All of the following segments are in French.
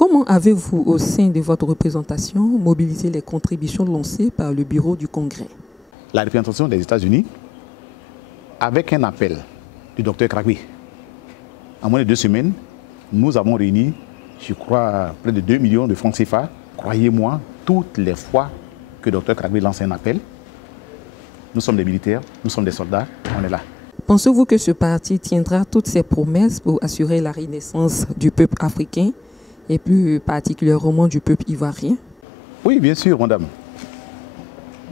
Comment avez-vous, au sein de votre représentation, mobilisé les contributions lancées par le bureau du Congrès? La représentation des États-Unis, avec un appel du Dr Kragwe, en moins de 2 semaines, nous avons réuni, je crois, près de 2 millions de francs CFA. Croyez-moi, toutes les fois que Dr Kragwe lance un appel, nous sommes des militaires, nous sommes des soldats, on est là. Pensez-vous que ce parti tiendra toutes ses promesses pour assurer la renaissance du peuple africain et plus particulièrement du peuple ivoirien? Oui, bien sûr, madame.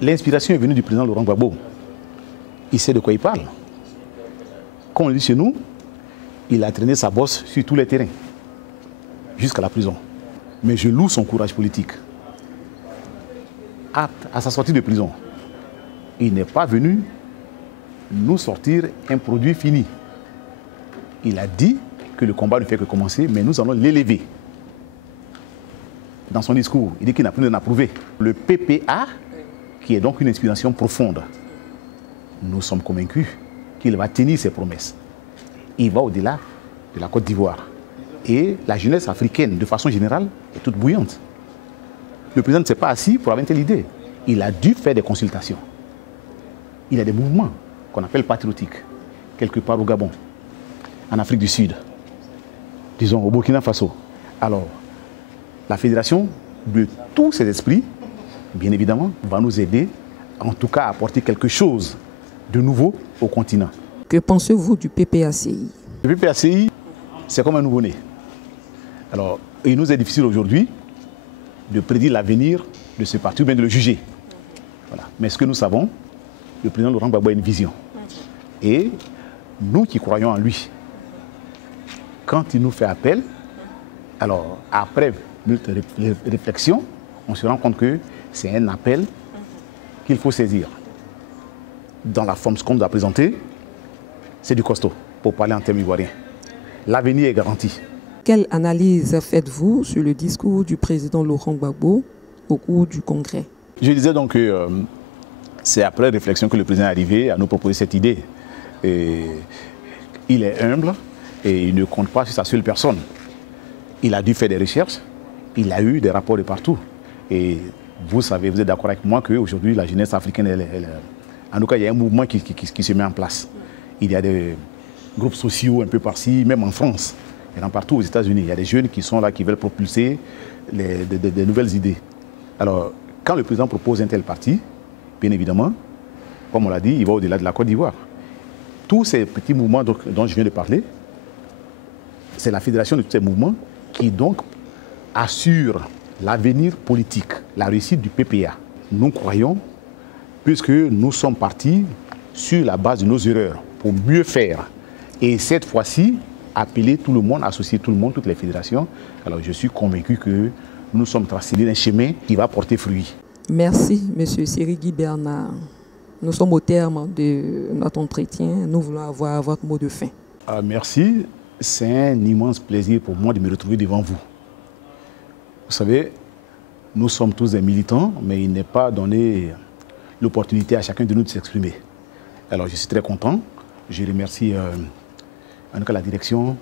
L'inspiration est venue du président Laurent Gbagbo. Il sait de quoi il parle. Comme on dit chez nous, il a traîné sa bosse sur tous les terrains, jusqu'à la prison. Mais je loue son courage politique. À sa sortie de prison, il n'est pas venu nous sortir un produit fini. Il a dit que le combat ne fait que commencer, mais nous allons l'élever. Dans son discours, il dit qu'il n'a plus rien à prouver. Le PPA, qui est donc une inspiration profonde, nous sommes convaincus qu'il va tenir ses promesses. Il va au-delà de la Côte d'Ivoire. Et la jeunesse africaine, de façon générale, est toute bouillante. Le président ne s'est pas assis pour avoir une telle idée. Il a dû faire des consultations. Il y a des mouvements qu'on appelle patriotiques, quelque part au Gabon, en Afrique du Sud, disons au Burkina Faso. Alors, la fédération de tous ces esprits, bien évidemment, va nous aider, en tout cas à apporter quelque chose de nouveau au continent. Que pensez-vous du PPACI? Le PPACI, c'est comme un nouveau-né. Alors, il nous est difficile aujourd'hui de prédire l'avenir de ce parti ou bien de le juger. Voilà. Mais ce que nous savons, le président Laurent Gbagbo a une vision. Et nous qui croyons en lui, quand il nous fait appel, alors après notre réflexion, on se rend compte que c'est un appel qu'il faut saisir. Dans la forme qu'on nous a présentée, c'est du costaud, pour parler en termes ivoiriens. L'avenir est garanti. Quelle analyse faites-vous sur le discours du président Laurent Gbagbo au cours du Congrès? Je disais donc que c'est après réflexion que le président est arrivé à nous proposer cette idée. Et il est humble et il ne compte pas sur sa seule personne. Il a dû faire des recherches, il a eu des rapports de partout. Et vous savez, vous êtes d'accord avec moi qu'aujourd'hui, la jeunesse africaine, en tout cas, il y a un mouvement qui se met en place. Il y a des groupes sociaux un peu par-ci, même en France, et partout aux États-Unis. Il y a des jeunes qui sont là, qui veulent propulser des nouvelles idées. Alors, quand le président propose un tel parti, bien évidemment, comme on l'a dit, il va au-delà de la Côte d'Ivoire. Tous ces petits mouvements dont je viens de parler, c'est la fédération de tous ces mouvements qui donc assure l'avenir politique, la réussite du PPA. Nous croyons, puisque nous sommes partis sur la base de nos erreurs, pour mieux faire. Et cette fois-ci, appeler tout le monde, associer tout le monde, toutes les fédérations. Alors je suis convaincu que nous sommes tracés un chemin qui va porter fruit. Merci, M. Sirigui Bernard. Nous sommes au terme de notre entretien. Nous voulons avoir votre mot de fin. Merci. C'est un immense plaisir pour moi de me retrouver devant vous. Vous savez, nous sommes tous des militants, mais il n'est pas donné l'opportunité à chacun de nous de s'exprimer. Alors je suis très content. Je remercie en tout cas la direction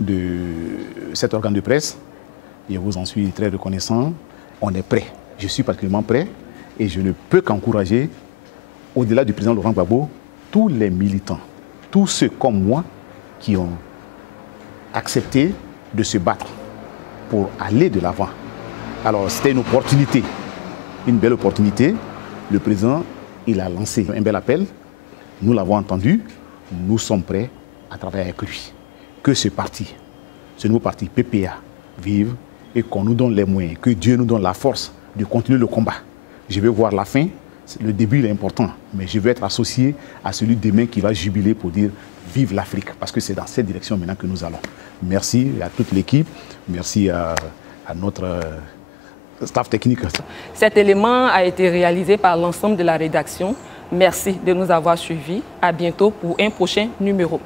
de cet organe de presse. Je vous en suis très reconnaissant. On est prêt. Je suis particulièrement prêt et je ne peux qu'encourager, au-delà du président Laurent Gbagbo, tous les militants, tous ceux comme moi qui ont accepté de se battre pour aller de l'avant. Alors c'était une opportunité, une belle opportunité. Le président, il a lancé un bel appel. Nous l'avons entendu. Nous sommes prêts à travailler avec lui. Que ce parti, ce nouveau parti PPA, vive et qu'on nous donne les moyens, que Dieu nous donne la force de continuer le combat. Je veux voir la fin. Le début il est important, mais je veux être associé à celui demain qui va jubiler pour dire vive l'Afrique, parce que c'est dans cette direction maintenant que nous allons. Merci à toute l'équipe, merci à notre staff technique. Cet élément a été réalisé par l'ensemble de la rédaction. Merci de nous avoir suivis. À bientôt pour un prochain numéro.